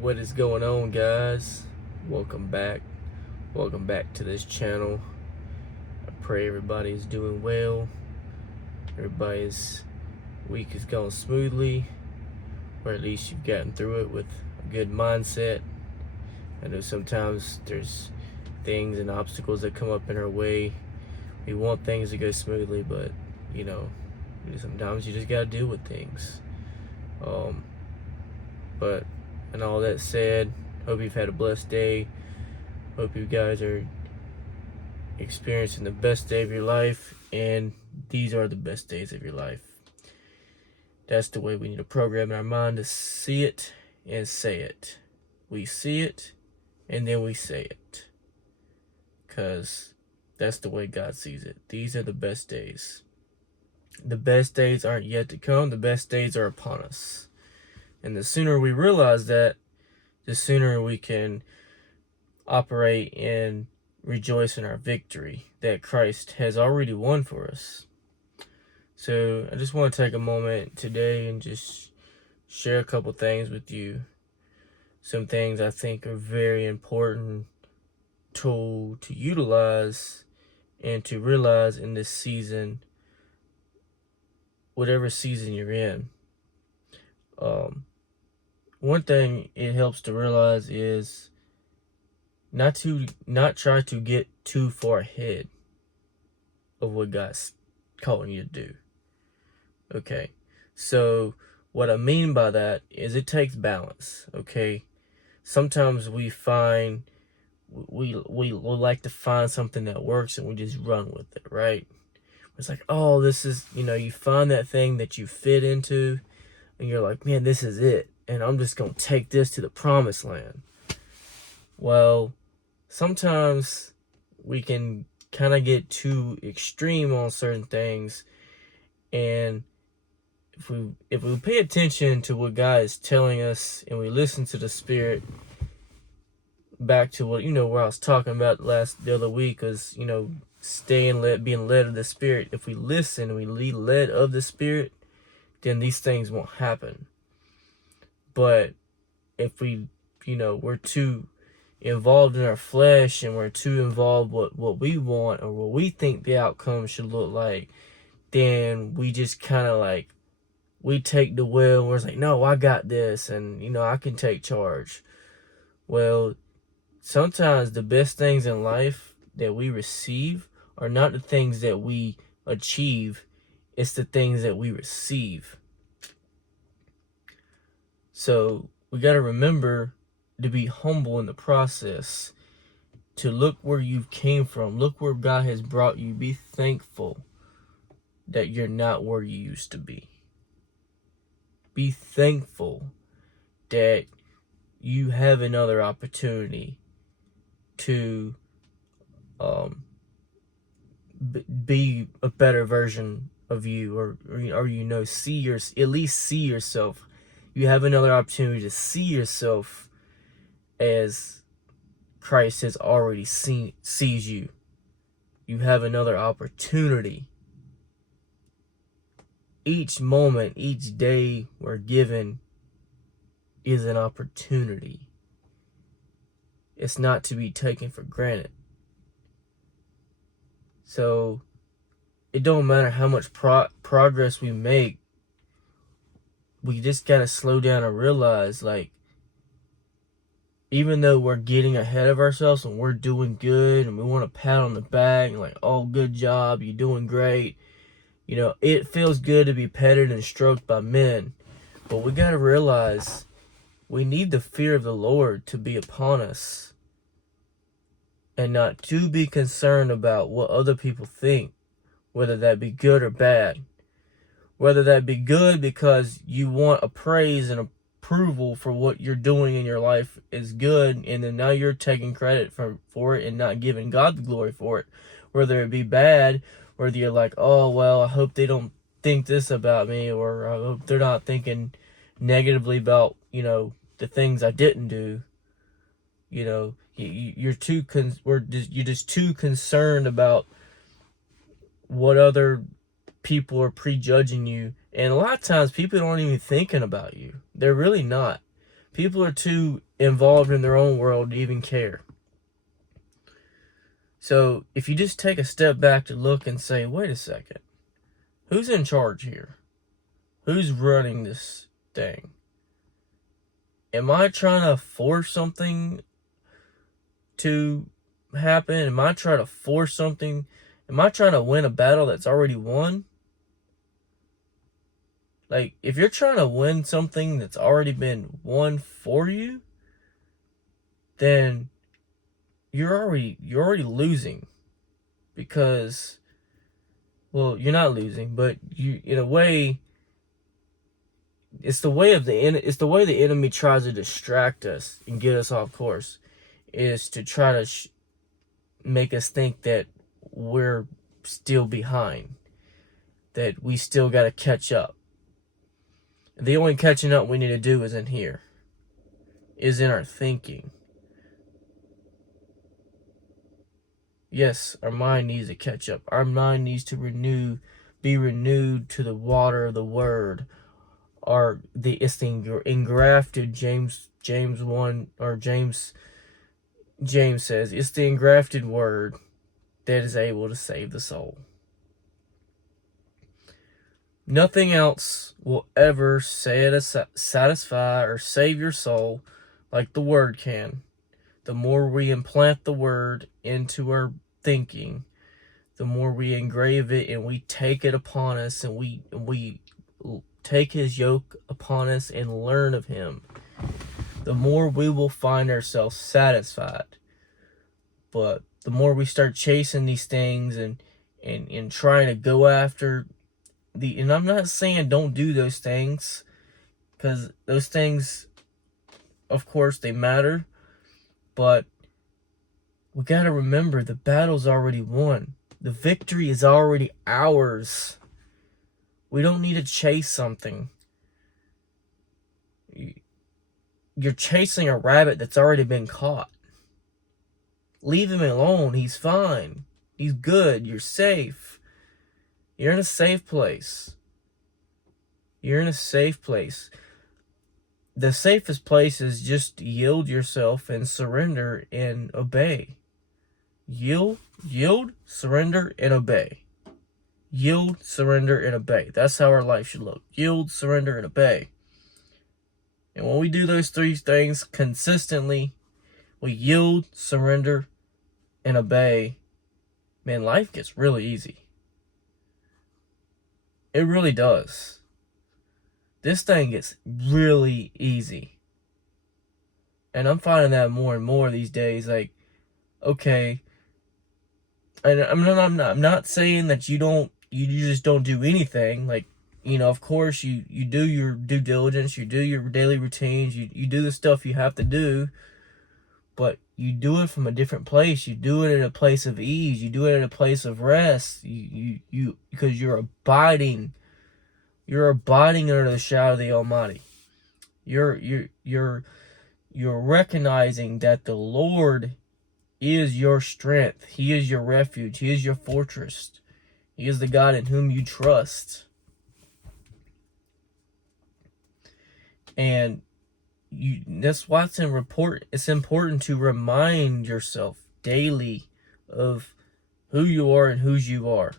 What is going on, guys? Welcome back. Welcome back to this channel. I pray everybody is doing well. Everybody's week is going smoothly, or at least you've gotten through it with a good mindset. I know sometimes there's things and obstacles that come up in our way. We want things to go smoothly, but sometimes you just gotta deal with things. But and all that said, hope you've had a blessed day. Hope you guys are experiencing the best day of your life, and these are the best days of your life. That's the way we need to program our mind to see it and say it. We see it and then we say it, because that's the way God sees it. These are the best days. The best days aren't yet to come. The best days are upon us. And the sooner we realize that, the sooner we can operate and rejoice in our victory that Christ has already won for us. So I just want to take a moment today and just share a couple things with you. Some things I think are very important tool to utilize and to realize in this season, whatever season you're in. One thing it helps to realize is not try to get too far ahead of what God's calling you to do. Okay, so what I mean by that is it takes balance. Okay, sometimes we find we like to find something that works and we just run with it, right? It's like, oh, this is, you find that thing that you fit into and you're like, man, this is it, and I'm just gonna take this to the promised land. Well, sometimes we can kind of get too extreme on certain things, and if we pay attention to what God is telling us and we listen to the Spirit, back to what where I was talking about the other week was being led of the Spirit. If we listen and we lead led of the Spirit, then these things won't happen. But if we're too involved in our flesh and we're too involved what we want or what we think the outcome should look like, then we just kind of we take the wheel and we're like, no, I got this, and I can take charge. Well, sometimes the best things in life that we receive are not the things that we achieve, it's the things that we receive. So we got to remember to be humble in the process, to look where you came from, look where God has brought you. Be thankful that you're not where you used to be. Be thankful that you have another opportunity to be a better version of you, or at least see yourself. You have another opportunity to see yourself as Christ has already sees you. You have another opportunity. Each moment, each day we're given is an opportunity. It's not to be taken for granted. So it don't matter how much progress we make. We just gotta slow down and realize, even though we're getting ahead of ourselves and we're doing good and we want to pat on the back and oh, good job, you're doing great. It feels good to be petted and stroked by men, but we gotta realize we need the fear of the Lord to be upon us, and not to be concerned about what other people think, whether that be good or bad. Whether that be good because you want a praise and approval for what you're doing in your life is good, and then now you're taking credit for it and not giving God the glory for it. Whether it be bad, whether you're like, oh, well, I hope they don't think this about me, or I hope they're not thinking negatively about, the things I didn't do. You're just too concerned about what other people are prejudging you, and a lot of times people aren't even thinking about you. They're really not. People are too involved in their own world to even care. So if you just take a step back to look and say, wait a second, who's in charge here? Who's running this thing? Am I trying to force something to happen? Am I trying to force something? Am I trying to win a battle that's already won? Like, if you're trying to win something that's already been won for you, then you're already losing. Because, well, you're not losing, but you, in a way, it's the way the enemy tries to distract us and get us off course, is to try to make us think that we're still behind, that we still got to catch up. The only catching up we need to do is in here, is in our thinking. Yes, our mind needs to catch up. Our mind needs to be renewed to the water of the word. It's the engrafted, James 1, or James says, it's the engrafted word that is able to save the soul. Nothing else will ever satisfy or save your soul like the word can. The more we implant the word into our thinking, the more we engrave it and we take it upon us, and we take his yoke upon us and learn of him, the more we will find ourselves satisfied. But the more we start chasing these things and trying to go after and I'm not saying don't do those things, because those things, of course, they matter, but we got to remember the battle's already won. The victory is already ours. We don't need to chase something. You're chasing a rabbit that's already been caught. Leave him alone. He's fine. He's good. You're safe. You're in a safe place. You're in a safe place. The safest place is just yield yourself and surrender and obey. Yield, surrender, and obey. Yield, surrender, and obey. That's how our life should look. Yield, surrender, and obey. And when we do those three things consistently, we yield, surrender, and obey, man, life gets really easy. It really does. This thing gets really easy. And I'm finding that more and more these days. Like, okay, and I'm not saying that you just don't do anything. Like, of course you do your due diligence, you do your daily routines, you do the stuff you have to do, but you do it from a different place. You do it in a place of ease. You do it in a place of rest. You because you're abiding under the shadow of the Almighty. You're recognizing that the Lord is your strength. He is your refuge. He is your fortress. He is the God in whom you trust. And that's why it's important to remind yourself daily of who you are and whose you are.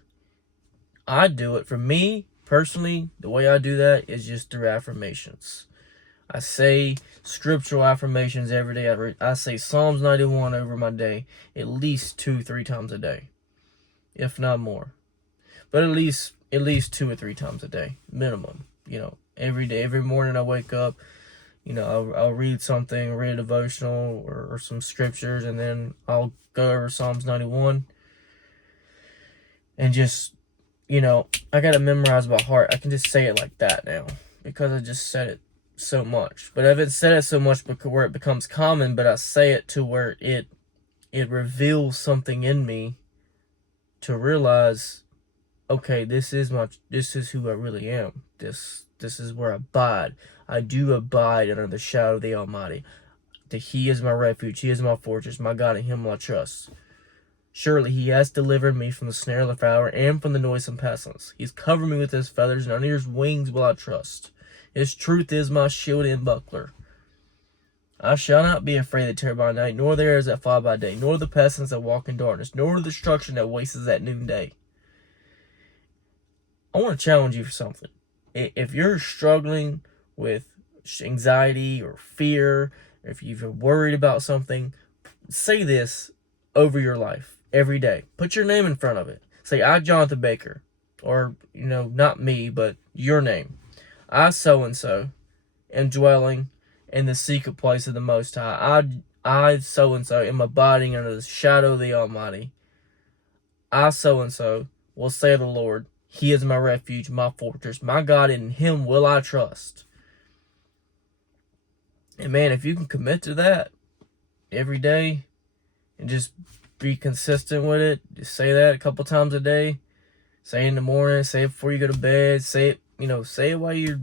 I do it. For me, personally, the way I do that is just through affirmations. I say scriptural affirmations every day. I say Psalms 91 over my day at least 2-3 times a day, if not more. But at least 2 or 3 times a day, minimum. Every day, every morning I wake up, I'll read something, read a devotional or some scriptures, and then I'll go over Psalms 91 and just, I got to memorize by heart. I can just say it like that now because I just said it so much. But I haven't said it so much because where it becomes common, but I say it to where it reveals something in me to realize, okay, this is who I really am. This is where I abide. I do abide under the shadow of the Almighty. That He is my refuge. He is my fortress. My God, in Him will I trust. Surely He has delivered me from the snare of the fowler and from the noisome pestilence. He's covered me with His feathers, and under His wings will I trust. His truth is my shield and buckler. I shall not be afraid that terror by night, nor the arrows that fly by day, nor the pestilence that walk in darkness, nor the destruction that wastes at noonday. I want to challenge you for something. If you're struggling with anxiety or fear, if you're worried about something, say this over your life every day. Put your name in front of it. Say, I, Jonathan Baker, or, not me, but your name. I, so-and-so, am dwelling in the secret place of the Most High. I, so-and-so, am abiding under the shadow of the Almighty. I, so-and-so, will say of the Lord, He is my refuge, my fortress, my God, in Him will I trust. And man, if you can commit to that every day and just be consistent with it, just say that a couple times a day. Say it in the morning, say it before you go to bed, say it, say it while you're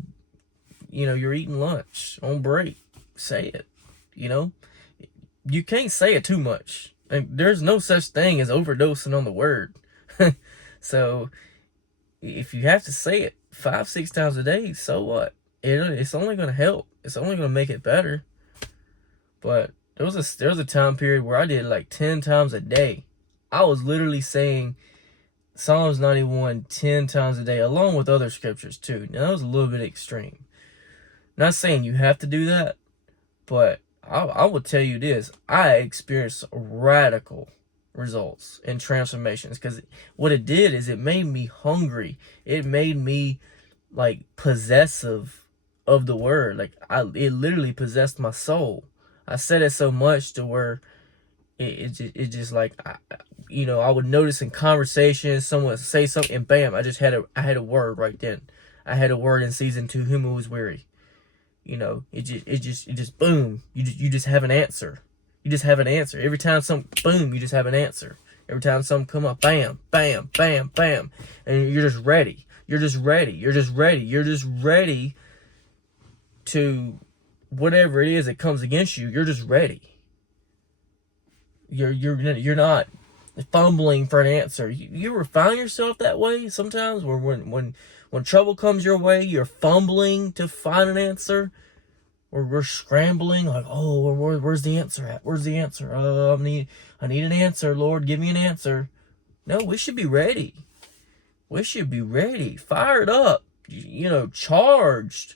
eating lunch, on break. Say it, You can't say it too much. There's no such thing as overdosing on the word. So, if you have to say it 5-6 times a day, so what? It's only going to help. It's only going to make it better. But there was a time period where I did it like 10 times a day. I was literally saying Psalms 91 10 times a day, along with other scriptures too. Now, that was a little bit extreme. Not saying you have to do that, but I will tell you this. I experienced radical results and transformations, because what it did is it made me hungry. It made me like possessive of the word. Like it literally possessed my soul. I said it so much to where it just like I would notice in conversations someone would say something and bam, I had a word right then. I had a word in season 2, whom who was weary. It just boom. You just have an answer. You just have an answer. Every time something boom, you just have an answer. Every time something come up, bam, bam, bam, bam, and you're just ready. You're just ready. You're just ready. You're just ready to whatever it is that comes against you. You're just ready. You're not fumbling for an answer. You ever find yourself that way sometimes, where when trouble comes your way, you're fumbling to find an answer, or we're scrambling like, oh, where's the answer at? Where's the answer? I need an answer, Lord, give me an answer. No, we should be ready. We should be ready, fired up, charged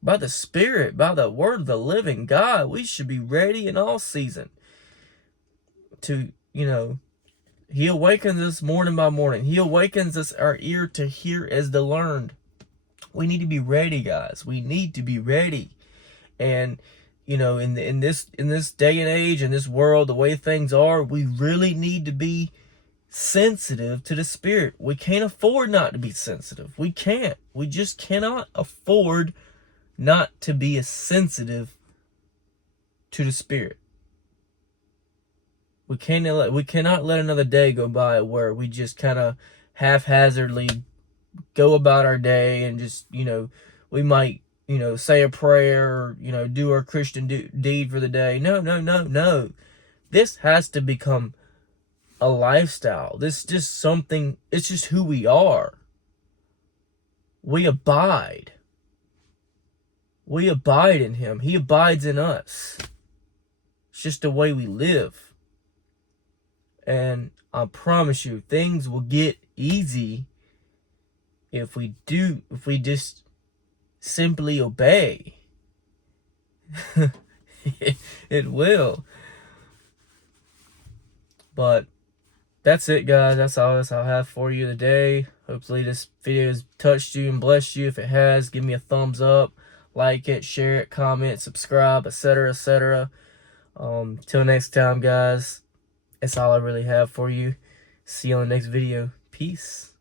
by the Spirit, by the Word of the living God. We should be ready in all season to, He awakens us morning by morning. He awakens us our ear to hear as to learn. We need to be ready, guys. We need to be ready. And in this day and age, in this world, the way things are, we really need to be sensitive to the Spirit. We can't afford not to be sensitive. We can't. We just cannot afford not to be as sensitive to the Spirit. We cannot let another day go by where we just kind of haphazardly go about our day and just, we might, say a prayer or, do our Christian deed for the day. No. This has to become a lifestyle. This is just something, it's just who we are. We abide. We abide in Him. He abides in us. It's just the way we live. And I promise you, things will get easy if we just simply obey. It will. But that's it, guys. That's all I have for you today. Hopefully this video has touched you and blessed you. If it has, give me a thumbs up, like it, share it, comment, subscribe, etc., etc. Till next time, guys. That's all I really have for you. See you on the next video. Peace.